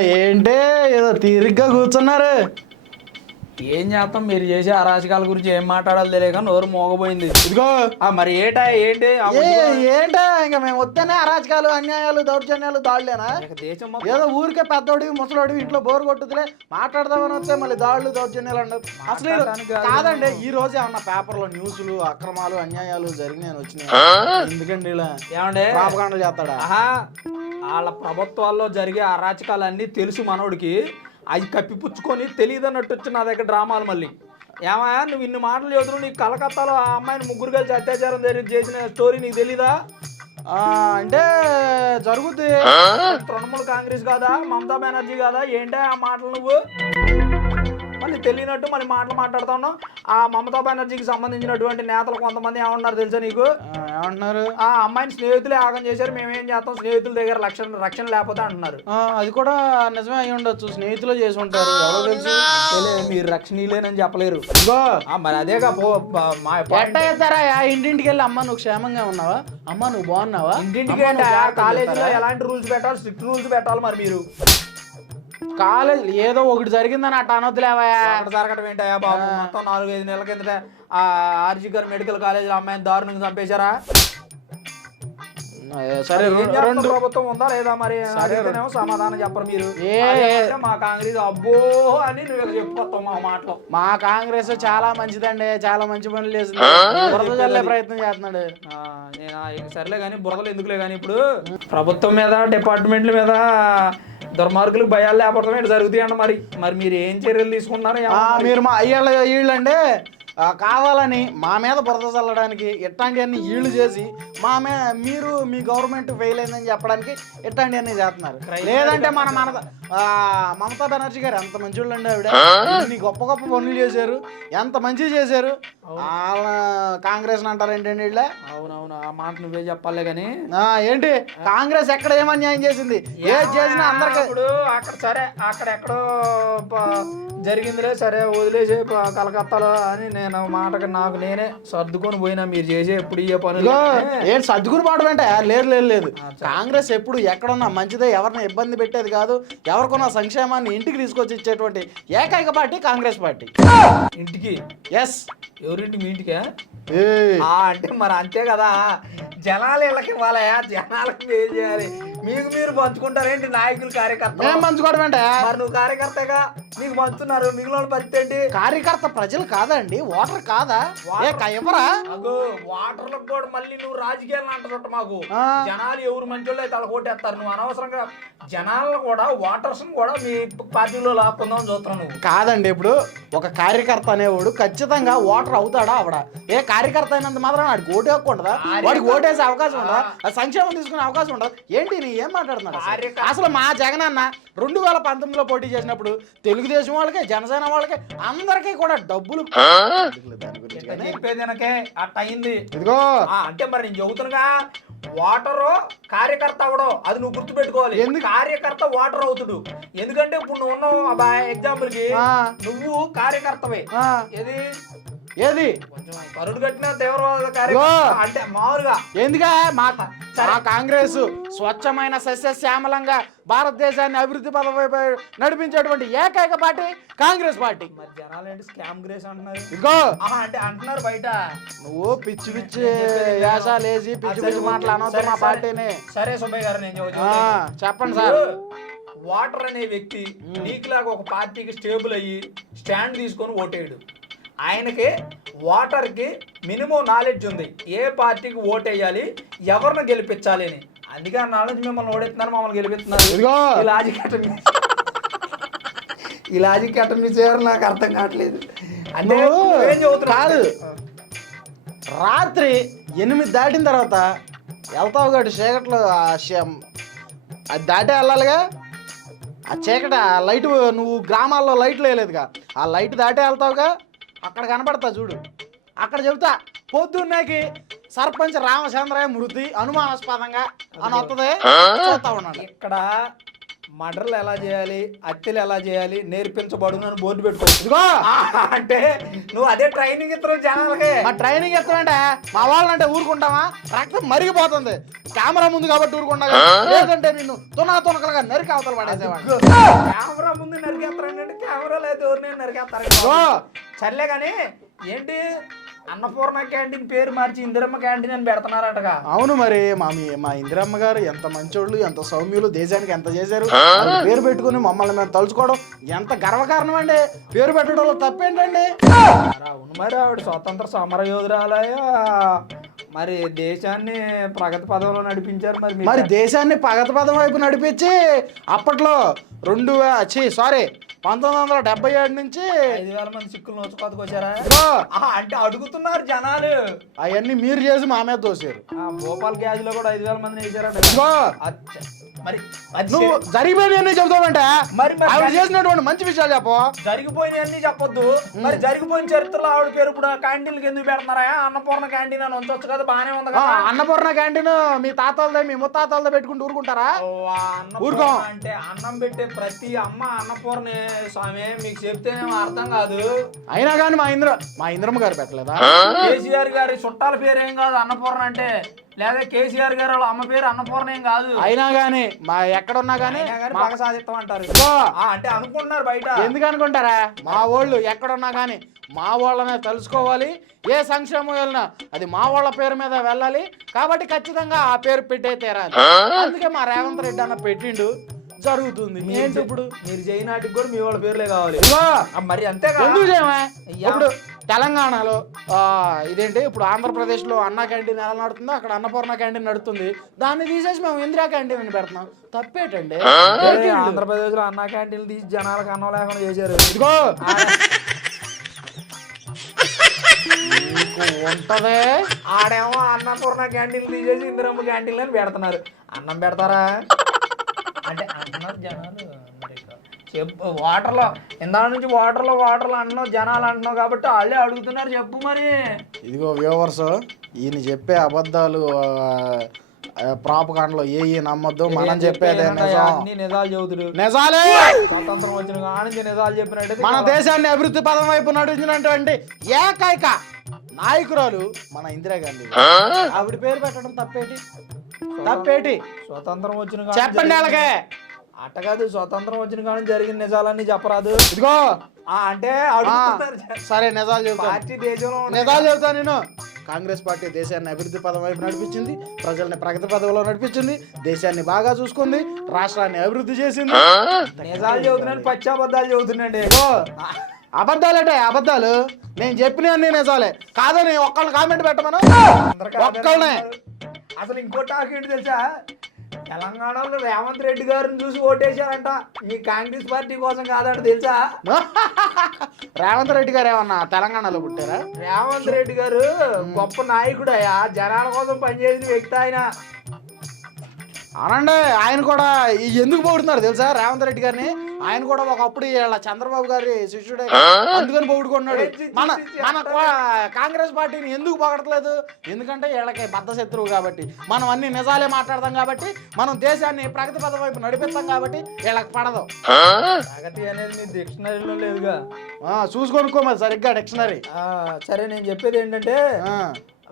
ఏంటే ఏదో తీరిగ్గా కూర్చున్నారు? ఏం చేస్తాం? మీరు చేసే అరాచకాల గురించి ఏం మాట్లాడాలి తెలియక నోరు మోగపోయింది ఇదిగో. ఆ, మరి ఏటా ఏంటి? ఏంటా? ఇంకా మేము వస్తేనే అరాచకాలు అన్యాయాలు దౌర్జన్యాలు దాడులేనా? దేశం ఏదో ఊరికే పెద్దోడివి ముసలోడివి ఇంట్లో బోరు కొట్టుదిలే. మాట్లాడదామని వస్తే మళ్ళీ దాడులు దౌర్జన్యాలు అంటారు అసలు. కాదండి ఈ రోజు ఏమన్నా పేపర్లో న్యూస్లు అక్రమాలు అన్యాయాలు జరిగినాయని వచ్చినాయి? ఎందుకండి ఇలా ఏమండే? చేస్తాడా? ఆహా. వాళ్ళ ప్రభుత్వాల్లో జరిగే అరాచకాలన్నీ తెలుసు మనోడికి. అవి కప్పిపుచ్చుకొని తెలియదన్నట్టు వచ్చి నా దగ్గర డ్రామాలు మళ్ళీ. ఏమయ్యా నువ్వు ఇన్ని మాటలు చదువు నీకు కలకత్తాలో ఆ అమ్మాయిని ముగ్గురు కలిసి అత్యాచారం జరిగి చేసిన స్టోరీ నీకు తెలీదా? అంటే జరుగుద్ది. తృణమూల కాంగ్రెస్ కాదా? మమతా బెనర్జీ కాదా? ఏంటే ఆ మాటలు నువ్వు? మళ్ళీ తెలియనట్టు మళ్ళీ మాటలు మాట్లాడుతా ఉన్నావు ఆ మమతా బెనర్జీకి సంబంధించినటువంటి నేతలు కొంతమంది ఏమన్నారు తెలుసా నీకు? ఆ, ఏమంటున్నారు ఆ అమ్మాయిని స్నేహితులే ఆగం చేశారు మేమేం చేస్తాం? స్నేహితుల దగ్గర రక్షణ రక్షణ లేకపోతే అంటున్నారు. అది కూడా నిజమే అయి ఉండొచ్చు. స్నేహితులు చేసి ఉంటారు. ఎవరో తెలుసు. తెలియదు, మీరు రక్షణీయులేనని చెప్పలేరు. ఇదిగో. ఆ, మరి అదేగా పో ప- మా ఎట్ట చేస్తారా ఆ ఇంటింటికి వెళ్ళి అమ్మ నువ్వు క్షేమంగా ఉన్నావా? అమ్మ నువ్వు బాగున్నావా? ఇంటింటికి అమ్మ, నువ్వు జాగ్రత్తగా కాలేజీలో? ఎలాంటి రూల్స్ పెట్టాలి స్ట్రిక్ట్ రూల్స్ పెట్టాలి మరి మీరు. కాలేజ్ ఏదో ఒకటి జరిగిందని అట్ట అనొద్దులేవా అక్కడ జరగడం ఏంటయ్యా బాబు? మొత్తం నాలుగు ఐదు నెలల కిందట ఆ ఆర్జీ గారు మెడికల్ కాలేజీలో అమ్మాయిని దారుణంగా చంపేశారా? సరే రెండు ప్రభుత్వం ఉందా లేదా మరి? అడిగితేనేమో సమాధానం చెప్పరు మీరు. మా కాంగ్రెస్ అబ్బో అని నువ్వు ఇలా చెప్పుకోస్తావు మా మాటలో. మా కాంగ్రెస్ చాలా మంచిదండి చాలా మంచి పనులు చేసింది. బురద జల్లే ప్రయత్నం చేస్తున్నాడు. సర్లే కానీ బురదలు ఎందుకులే కానీ ఇప్పుడు? ప్రభుత్వం మీద డిపార్ట్మెంట్ల మీద దుర్మార్గులకు భయాలు లేకపోవడం ఏంటి జరుగుతాయండి మరి మరి మీరు ఏం చర్యలు తీసుకున్నారో మరి. మా అయ్యాళ్ళ వీళ్ళంటే కావాలని మా మీద బురద చల్లడానికి ఇట్లాంటివన్నీ ఈళ్ళు చేసి మా మీరు మీ గవర్నమెంట్ ఫెయిల్ అయిందని చెప్పడానికి ఇట్లాంటివన్నీ చేస్తున్నారు. లేదంటే మన మన ఆ, మమతా బెనర్జీ గారు ఎంత మంచి అండి ఆవిడ. ఇన్ని గొప్ప గొప్ప పనులు చేశారు. ఎంత మంచి చేశారు. వాళ్ళ కాంగ్రెస్ అంటారు ఏంటండి వీళ్ళ? అవునవును ఆ మాట నువ్వే చెప్పాలే కానీ ఆ, ఏంటి? కాంగ్రెస్ ఎక్కడ ఏం అన్యాయం చేసింది? ఏది చేసినా అందరికి ఇప్పుడు అక్కడ సరే అక్కడ ఎక్కడో జరిగిందిలే సరే వదిలేసే కలకత్తాలో అని నేను మాటకి నాకు నేనే సర్దుకొని పోయినా మీరు చేసే ఎప్పుడు ఇయ్యే పనులు. ఇదిగో ఏం సర్దుకుని పోవడం అంటే లేదు. లేదు లేదు కాంగ్రెస్ ఎప్పుడు ఎక్కడున్నా మంచిదే ఎవరిని ఇబ్బంది పెట్టేది కాదు. ఎవరికున్న సంక్షేమాన్ని ఇంటికి తీసుకొచ్చి ఇచ్చేటువంటి ఏకైక పార్టీ కాంగ్రెస్ పార్టీ. ఇంటికి? ఎస్ ఎవరింటి మీ ఇంటికే? అంటే మరి అంతే కదా. జనాలు వీళ్ళకి ఇవ్వాలయా జనాలకు ఏం చేయాలి? మీకు మీరు పంచుకుంటారేంటి నాయకులు కార్యకర్త పంచుకోవడం అంటే? మరి నువ్వు కార్యకర్తగా? మీకు పంచుతున్నారు. మిగిలిన పరిస్థితి కార్యకర్త ప్రజలు కాదండి ఓటర్ కాదా? ఏ క- ఎవరా? అగో వాటర్లకు కూడా మళ్ళీ నువ్వు రాజకీయాలు అంటున్నట్టు మాకు. జనాలు ఎవరు మంచోళ్ళు అయితే కొట్టేస్తారు. నువ్వు అనవసరంగా జనాలను కూడా వాటర్స్ కూడా మీ పార్టీలో లాక్కుందాం చూస్తున్నావు నువ్వు. కాదండి ఇప్పుడు ఒక కార్యకర్త అనేవాడు ఖచ్చితంగా ఓటర్ అవుతాడా అవడా ఏ కార్యకర్త అయినంత మాత్రం వాడికి ఓటు ఉండదా? వాడికి ఓటేసే అవకాశం ఉండదా? సంక్షేమం తీసుకునే అవకాశం ఉండదా? ఏంటి నీ ఏం మాట్లాడుతున్నాడు అసలు? మా జగన్ అన్న రెండు వేల పంతొమ్మిదిలో పోటీ చేసినప్పుడు తెలుగుదేశం వాళ్ళకి జనసేన వాళ్ళకి అందరికీ కూడా డబ్బులు. అట్ట అయింది ఇదిగో. అంటే మరి నేను చెబుతున్నా వాటర్ కార్యకర్త అవడం అది నువ్వు గుర్తుపెట్టుకోవాలి. ఎందుకు? కార్యకర్త వాటర్ అవుతుడు. ఎందుకంటే ఇప్పుడు నువ్వు ఉన్నావు ఎగ్జాంపుల్కి. నువ్వు కార్యకర్తవే. ఏది? ఏది? కరుడు కట్టిన తీవ్రవాద కార్యకర్త అంటే మామూలుగా. ఎందుగా మా మా కాంగ్రెస్ స్వచ్ఛమైన సస్యశ్యామలంగా భారతదేశాన్ని అభివృద్ధి పదవి నడిపించేటువంటి ఏకైక పార్టీ కాంగ్రెస్ పార్టీ. మరి జనాలు ఏంటి స్కామ్ గ్రేస్ అంటున్నారు? ఆహా, అంటే అంటున్నారు బయట. నువ్వు పిచ్చి పిచ్చి వేషాలు వేసి పిచ్చి పిచ్చి మాటలు అనవద్దు మా పార్టీని. సరే సుబ్బయ్య గారు నేను చెప్పండి సార్. వాటర్ అనే వ్యక్తి నీకులాగా ఒక పార్టీకి స్టేబుల్ అయ్యి స్టాండ్ తీసుకొని ఓటేయడు. ఆయనకి వాటర్కి మినిమం నాలెడ్జ్ ఉంది. ఏ పార్టీకి ఓటేయాలి ఎవరిని గెలిపించాలి అని. అందుకే ఆ నాలెడ్జ్ మిమ్మల్ని ఓడెత్తున్నారు మమ్మల్ని గెలిపిస్తున్నారు. ఈ లాజిక్ ఎట్ట మీ- ఈ లాజిక్ ఎట్ట మీ చేయరు నాకు అర్థం కావట్లేదు. అంటే చెబుతున్నావు? కాదు. రాత్రి ఎనిమిది దాటిన తర్వాత వెళ్తావు గడు చీకట్లో అది దాటే వెళ్ళాలిగా? ఆ చీకటి లైట్ నువ్వు గ్రామాల్లో లైట్లు వేయలేదుగా ఆ లైట్ దాటే వెళ్తావుగా? అక్కడ కనపడతా చూడు. అక్కడ చెబుతా పొద్దున్నకి సర్పంచ్ రామచంద్రయ్య మృతి అనుమానాస్పదంగా అని వస్తుంది చూస్తా ఉన్నాడు. ఇక్కడ మర్డర్లు ఎలా చేయాలి హత్యలు ఎలా చేయాలి నేర్పించబడును అని బోర్డు పెట్టుకో. అంటే నువ్వు అదే ట్రైనింగ్ ఇస్తున్నావు జనాలకి. మా ట్రైనింగ్ ఎత్తామంటే మా వాళ్ళంటే ఊరుకుంటామా? రక్తం మరిగిపోతుంది. కెమెరా ముందు కాబట్టి ఊరుకున్నా లేదంటే నిన్ను తునక తునకలుగా నరికి అవతల పడేసేవాడు కెమెరా ముందు నరికేస్తారంటే కెమెరా లేదు ఎవరిని నరికేస్తారు సర్లే కానీ ఏంటి అన్నపూర్ణ క్యాంటీన్ పేరు మార్చి ఇందిరమ్మ క్యాంటీన్ అని పెడుతున్నారటగా. అవును మరి మా మీ- మా ఇందిరమ్మ గారు ఎంత మంచోళ్ళు ఎంత సౌమ్యులు దేశానికి ఎంత చేశారు వాళ్ళ పేరు పెట్టుకుని మమ్మల్ని మేము తలుచుకోవడం ఎంత గర్వకారణం అండి పేరు పెట్టడంలో తప్పేంటండి? మరి అవును మరి ఆవిడ స్వతంత్ర సమర యోధురాలయ మరి దేశాన్ని ప్రగతి పదంలో నడిపించారు మరి మీరు మరి దేశాన్ని పగత పదం వైపు నడిపించి అప్పట్లో రెండు సారీ పంతొమ్మిది వందల డెబ్బై ఏడు నుంచి ఐదు వేల మంది సిక్కులు నోచుకోతకు వచ్చారా? ఇదిగో, ఆహా, అంటే అడుగుతున్నారు జనాలు. అవన్నీ మీరు చేసి మా మీద ఆ, భోపాల్ గ్యాజ్లో కూడా ఐదు వేల మంది. మరి నువ్వు జరిగిపోయినవన్నీ చెబుతావంటే మరి మరి ఆవిడ చేసినటువంటి మంచి విషయాలు చెప్పు. జరిగిపోయినవన్నీ చెప్పొద్దు. మరి జరిగిపోయిన చరిత్రలో ఆవిడ పేరు ఇప్పుడు క్యాంటీన్కి ఎందుకు పెడుతున్నారా? అన్నపూర్ణ క్యాంటీన్ అని ఉంచొచ్చు కదా బానే ఉంది కదా. అన్నపూర్ణ క్యాంటీన్ మీ తాతలదే మీ ముత్తాతలదే పెట్టుకుంటూ ఊరుకుంటారా? ఊరుకో. అంటే అన్నం పెట్టే ప్రతి అమ్మ అన్నపూర్ణే. స్వామి మీకు చెప్తేనేమో అర్థం కాదు. అయినా కానీ మా ఇంద్ర మా ఇంద్రమ్మ గారు పెట్టలేదా? కేసీఆర్ గారి చుట్టాల పేరు ఏం కాదు అన్నపూర్ణ అంటే. లేదా కేసీఆర్ గారు వాళ్ళ అమ్మ పేరు అన్నపూర్ణ ఏం కాదు. అయినా కానీ మా ఎక్కడున్నా కానీ బాగా సాధిస్తాం అంటారు. అంటే అనుకుంటున్నారు బయట. ఎందుకు అనుకుంటారా? మా వాళ్ళు ఎక్కడున్నా కానీ మా వాళ్ళనే తెలుసుకోవాలి ఏ సంక్షేమం వెళ్ళినా అది మా వాళ్ళ పేరు మీద వెళ్ళాలి. కాబట్టి ఖచ్చితంగా ఆ పేరు పెట్టే తీరాలి. అందుకే మా రేవంత్ రెడ్డి అన్న పెట్టిండు. జరుగుతుంది. ఏంటి ఇప్పుడు? మీరు చేయనాటికి కూడా మీ వాళ్ళ పేర్లే కావాలి. మరి అంతే ఎందుకు చేయమే అయ్యా. ఇప్పుడు తెలంగాణలో ఆ, ఇదేంటి? ఇప్పుడు ఆంధ్రప్రదేశ్లో అన్న క్యాంటీన్ ఎలా నడుతుందో అక్కడ అన్నపూర్ణ క్యాంటీన్ నడుతుంది. దాన్ని తీసేసి మేము ఇందిరా క్యాంటీన్ అని పెడుతున్నాం. తప్పేటండి? ఏంటి? ఆంధ్రప్రదేశ్లో అన్న క్యాంటీన్లు తీసి జనాలకు అన్నం లేకుండా చేశారు. ఇదిగో! ఉంటదే? ఆడేమో అన్నపూర్ణ క్యాంటీన్లు తీసేసి ఇందిరమ్మ క్యాంటీన్లు అని పెడుతున్నారు. అన్నం పెడతారా? అంటే అంటున్నారు జనాలు చెప్పు వాటర్లో ఇందా నుంచి వాటర్లో వాటర్లో అంటున్నావు జనాలు అంటున్నావు కాబట్టి వాళ్ళే అడుగుతున్నారు చెప్పు మరి. ఇదిగో వ్యూవర్స్ ఈయన చెప్పే అబద్ధాలు ప్రాపకాండలో ఏ ఏ నమ్మొద్దు మనం చెప్పేదే నిజాలు చెబుతుడు నిజాలే! స్వతంత్రం వచ్చిన కానించి నిజాలు చెప్పినట్టు మన దేశాన్ని అభివృద్ధి పదం వైపు నడిచినటువంటి ఏకైక నాయకురాలు మన ఇందిరాగాంధీ. ఆవిడ పేరు పెట్టడం తప్పేటి? తప్పేటి స్వతంత్రం వచ్చిన చెప్పండి వాళ్ళకే. అట్ట కాదు స్వతంత్రం వచ్చిన కానీ జరిగిన నిజాలన్నీ చెప్పరాదు. ఇదిగో. ఆ, అంటే అడుగుతున్నారు. సరే నిజాలు చెబుతాను. పార్టీ దేశంలో ఉన్న- నిజాలు చెబుతాను నేను. కాంగ్రెస్ పార్టీ దేశాన్ని అభివృద్ధి పదం వైపు నడిపించింది ప్రజల్ని ప్రగతి పదవిలో నడిపించింది దేశాన్ని బాగా చూసుకుంది రాష్ట్రాన్ని అభివృద్ధి చేసింది. నిజాలు చెబుతున్నాను పచ్చాబద్దాలు చెబుతున్నాండి ఓ, అబద్ధాలేటే అబద్ధాలు. నేను చెప్పిన అన్ని నిజాలే. కాదని ఒక్కళ్ళని కామెంట్ పెట్టమను. ఒక్కళ్ళనే. అసలు ఇంకో టాక్ ఏంటి తెలుసా? తెలంగాణలో రేవంత్ రెడ్డి గారిని చూసి ఓటేశారంట. మీ కాంగ్రెస్ పార్టీ కోసం కాదంట తెలుసా? రేవంత్ రెడ్డి గారు ఏమన్నా తెలంగాణలో పుట్టారా? రేవంత్ రెడ్డి గారు గొప్ప నాయకుడు అయ్యా. జనాల కోసం పనిచేసిన వ్యక్తి ఆయన. అనండి ఆయన కూడా ఈ ఎందుకు పొగుడుతున్నారు తెలుసా రేవంత్ రెడ్డి గారిని? ఆయన కూడా ఒకప్పుడు ఇలా చంద్రబాబు గారి శిష్యుడే అందుకని పొగుడుకున్నాడు మన మన కాంగ్రెస్ పార్టీని ఎందుకు పొగడట్లేదు? ఎందుకంటే వీళ్ళకి బద్ద శత్రువు కాబట్టి. మనం అన్ని నిజాలే మాట్లాడతాం కాబట్టి మనం దేశాన్ని ప్రగతి పద వైపు నడిపిస్తాం కాబట్టి వీళ్ళకి పడదు. ప్రగతి అనేది మీ డిక్షనరీలో లేదుగా. ఆ, చూసుకొనుక్కో మరి సరిగ్గా డిక్షనరీ. ఆ, సరే నేను చెప్పేది ఏంటంటే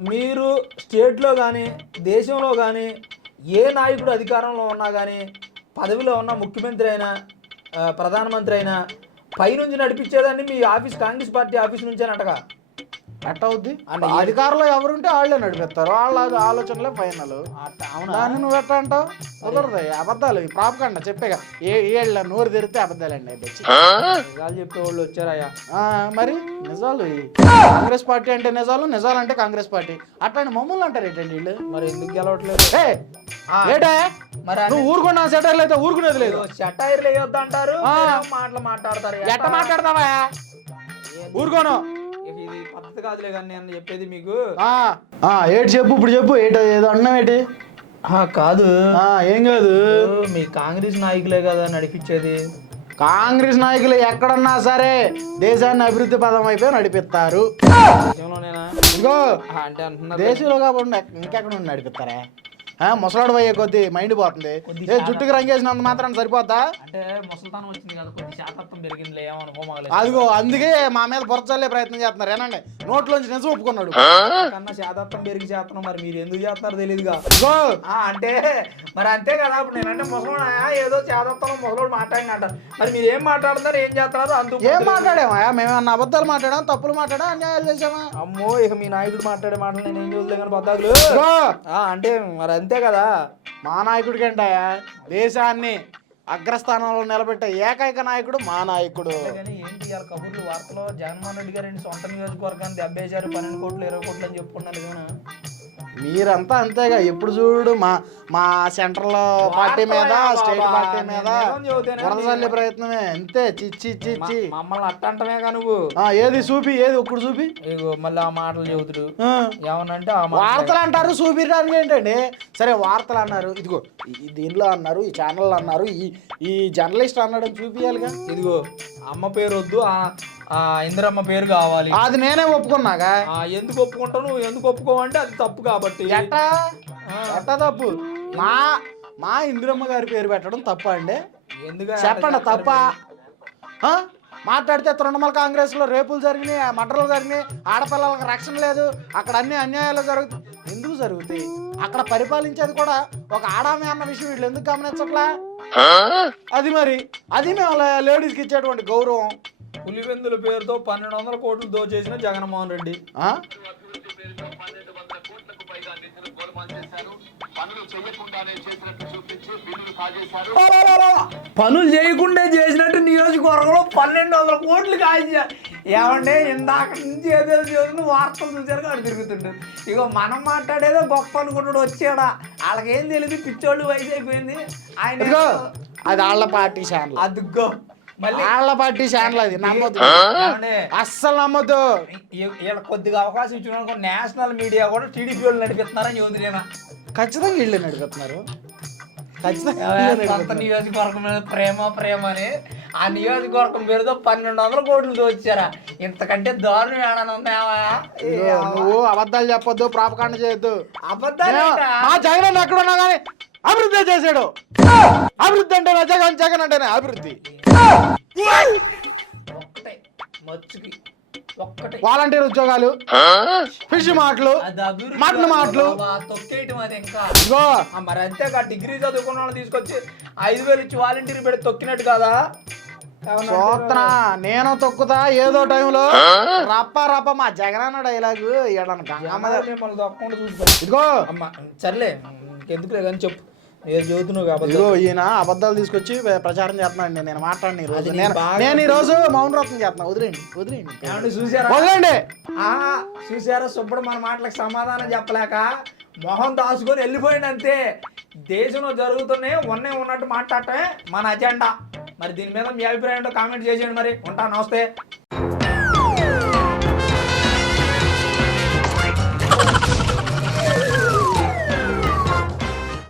మీరు స్టేట్లో కానీ దేశంలో కానీ ఏ నాయకుడు అధికారంలో ఉన్నా కానీ పదవిలో ఉన్న ముఖ్యమంత్రి అయినా ప్రధానమంత్రి అయినా పైనుంచి నడిపించేదాన్ని మీ ఆఫీస్ కాంగ్రెస్ పార్టీ ఆఫీస్ నుంచేనటగా ఎట్టవుద్ది? అంటే అధికారంలో ఎవరుంటే వాళ్ళే నడిపిస్తారు. వాళ్ళ ఆలోచనలే ఫైనల్. అవునా? దాన్ని నువ్వు ఎట్లా అంటావు? కుదరదు అబద్ధాలు ప్రాపకండ చెప్పేగా. ఏ ఏళ్ళ నోరు తెరితే అబద్ధాలండి. నిజాలు చెప్పే వాళ్ళు వచ్చారయ్యా మరి? నిజాలు కాంగ్రెస్ పార్టీ అంటే నిజాలు నిజాలు అంటే కాంగ్రెస్ పార్టీ. అట్లాంటి మమ్మల్ని అంటారు ఏంటండి వీళ్ళు? మరి ఎందుకు గెలవట్లేదు? ఏ ఆ, ఏటే? మరి నువ్వు ఊరుకున్నా సెటర్లు అయితే ఊరుకునేది లేదు. షటైర్లు వేయొద్దు అంటారు మాటలు మాట్లాడతారు ఎట్ట మాట్లాడతావా? ఏంది? ఊరుకోను ఇది పద్ధతి కాదులే కానీ నేను చెప్పేది మీకు. ఆ, ఆ, ఏటి చెప్పు ఇప్పుడు చెప్పు ఏటో ఏదో అన్నం ఏంటి? కాదు. ఆ, ఏం కాదు? మీ కాంగ్రెస్ నాయకులే కదా నడిపించేది. కాంగ్రెస్ నాయకులు ఎక్కడున్నా సరే దేశాన్ని అభివృద్ధి పదం వైపే నడిపిస్తారు. దేశంలో కాకుండా ఇంకెక్కడ నుండి నడిపిస్తారా? ముసలాడు పోయే కొద్ది మైండ్ పోతుంది. ఏ జుట్టుకి రంగేసినంత మాత్రం సరిపోద్దా? అంటే ముసలితనం వచ్చింది కదా కొద్ది శాతత్వం పెరిగిందిలే ఏమనుకో మగలేదు అదిగో అందుకే మా మీద బురచల్లే ప్రయత్నం చేస్తున్నారు. ఏనండి నోట్లోంచి నిజం ఒప్పుకున్నాడు. కన్నా శాతత్వం పెరిగి చేస్తున్నాం మరి మీరు ఎందుకు చేస్తున్నారో తెలియదుగా అంటే మరి అంతే కదా ఇప్పుడు నేనంటే ముసలోడు ఏదో చేదత్తాను ముసలోడు మాట్లాడినట్ట మరి మీరు ఏం మాట్లాడుతున్నారు ఏం చేస్తున్నారు అందుకు ఏం మాట్లాడామా మేమన్నా అబద్ధాలు మాట్లాడాం తప్పులు మాట్లాడాం అన్యాయాలు చేసామా అమ్మో ఇక మీ నాయకుడు మాట్లాడే మాటలు నేను ఏం చూడలే కానీ అంటే మరి అంతే కదా? మా నాయకుడికి ఏంటయ్యా దేశాన్ని అగ్రస్థానంలో నిలబెట్టే ఏకైక నాయకుడు మా నాయకుడు. కానీ ఏంటి కబుర్లు? వార్తలో జగన్మోహన్ రెడ్డి గారు సొంత నియోజకవర్గాన్ని దెబ్బేశారు. పన్నెండు కోట్లు ఇరవై కోట్లు అని చెప్పుకున్నారు మీరంతా అంతేగా. ఎప్పుడు చూడు మా మా సెంట్రల్ పార్టీ మీద స్టేట్ పార్టీ మీద వరదల్లే ప్రయత్నమే. అంతే చిచ్చి చిచ్చి మమ్మల్ని అట్ట అంటమే కా నువ్వు. ఆ, ఏది చూపి ఏది ఒక్కడు చూపి? మళ్ళీ ఆ మాటలు చెబుతుడు. ఏమనంటే వార్తలు అంటారు చూపించడానికి ఏంటండి? సరే వార్తలు అన్నారు. ఇదిగో దీనిలో అన్నారు ఈ ఛానల్ అన్నారు ఈ ఈ జర్నలిస్ట్ అన్నాడు చూపియాలిగా. ఇదిగో అమ్మ పేరు వద్దు ఇందిరమ్మ పేరు కావాలి. అది నేనే ఒప్పుకున్నాగా. ఆ ఎందుకు ఒప్పుకుంటావు? నువ్వు ఎందుకు ఒప్పుకోవంటే అది తప్పు కాబట్టి. ఎట్టా? ఎట్టా తప్పు? మా మా ఇందిరమ్మ గారి పేరు పెట్టడం తప్ప అండి? ఎందుకు? చెప్పండి తప్ప? ఆ? మాట్లాడితే తృణమూల కాంగ్రెస్లో రేపులు జరిగినాయి ఆ మర్డర్లు జరిగినాయి ఆడపిల్లలకు రక్షణ లేదు అక్కడ అన్ని అన్యాయాలు జరుగుతాయి ఎందుకు జరుగుతాయి? అక్కడ పరిపాలించేది కూడా ఒక ఆడామే అన్న విషయం వీళ్ళు ఎందుకు గమనించట్లా? అది మరి అది మేము లేడీస్కి ఇచ్చేటువంటి గౌరవం. పులివెందుల పేరుతో పన్నెండు వందల కోట్లు దోచేసిన జగన్మోహన్ రెడ్డి. ఆ? పనులు చేయకుండా చేసినట్టు నియోజకవర్గంలో పన్నెండు వందల కోట్లు కాల్చా ఏమంటే ఇందాక నుంచి ఏదో చేసిన వార్తలు చూసారు కాదు తిరుగుతుంటారు. ఇగో మనం మాట్లాడేదో గొప్ప అనుకుంటాడు వచ్చాడా. వాళ్ళకేం తెలియదు పిచ్చోళ్ళు వయసు అయిపోయింది. ఆయన అది వాళ్ళ పార్టీ ఛానల్. అదుగో వాళ్ళ పార్టీ ఛానల్ అది నమ్మొద్దు. ఏమండి? అస్సలు నమ్మొద్దు. ఈ- వీళ్ళ కొద్దిగా అవకాశం ఇచ్చిన నేషనల్ మీడియా కూడా టీడీపీ వాళ్ళు నడిపిస్తున్నారని చదువుతున్నా ఖచ్చితంగా వీళ్ళు నడిపిస్తున్నారు. ఖచ్చితంగా వీళ్ళే సొంత నడిపిస్తున్నారు. నియోజకవర్గం మీద ప్రేమ ప్రేమ అని ఆ నియోజకవర్గం పేరుతో పన్నెండు వందల కోట్లు దోచారా? ఇంతకంటే దారుణం ఏడన్నా ఉన్నాయా ఇదిగో, నువ్వు అబద్ధాలు చెప్పొద్దు ప్రాపకాండ చేయొద్దు. అబద్ధాలు? మా జగన్ ఎక్కడ ఉన్నా కానీ అభివృద్ధి చేశాడు. అభివృద్ధి అంటే నా జగన్ జగన్ అంటేనే అభివృద్ధి. మచ్చుకి వాలంటీర్ ఉద్యోగాలు ఫిష్ మాటలు అభివృద్ధి మాటలు ఆ, మరి అంతేగా డిగ్రీ చదువుకున్న వాళ్ళని తీసుకొచ్చి ఐదు వేలు ఇచ్చి వాలంటీర్ పెట్టి తొక్కినట్టు కాదా? చూస్తున్నా నేను తొక్కుతా ఏదో టైంలో. రప్ప రప్ప మా డైలాగు మిమ్మల్ని తప్పకుండా చూసుకో ఇదిగో. అమ్మ సర్లే. ఎందుకులే కానీ చెప్పు. ఏదో చదువుతున్నావు కాబట్టి ఈయన అబద్ధాలు తీసుకొచ్చి ప్రచారం చేస్తున్నాడు నేను మాట్లాడిన రోజు నేను నేను ఈ రోజు మౌన వ్రతం చేస్తున్నా. వదిలేండి వదిలేండి చూసారా వదిలేండి చూసారా సుబ్బడు మన మాటలకు సమాధానం చెప్పలేక మొహం దాచుకొని వెళ్ళిపోయింది అంతే. దేశంలో జరుగుతున్నాయి ఉన్నాయి ఉన్నట్టు మాట్లాడటమే మన అజెండా. మరి దీని మీద మీ అభిప్రాయం కామెంట్ చేసేయండి మరి. ఉంటా నమస్తే.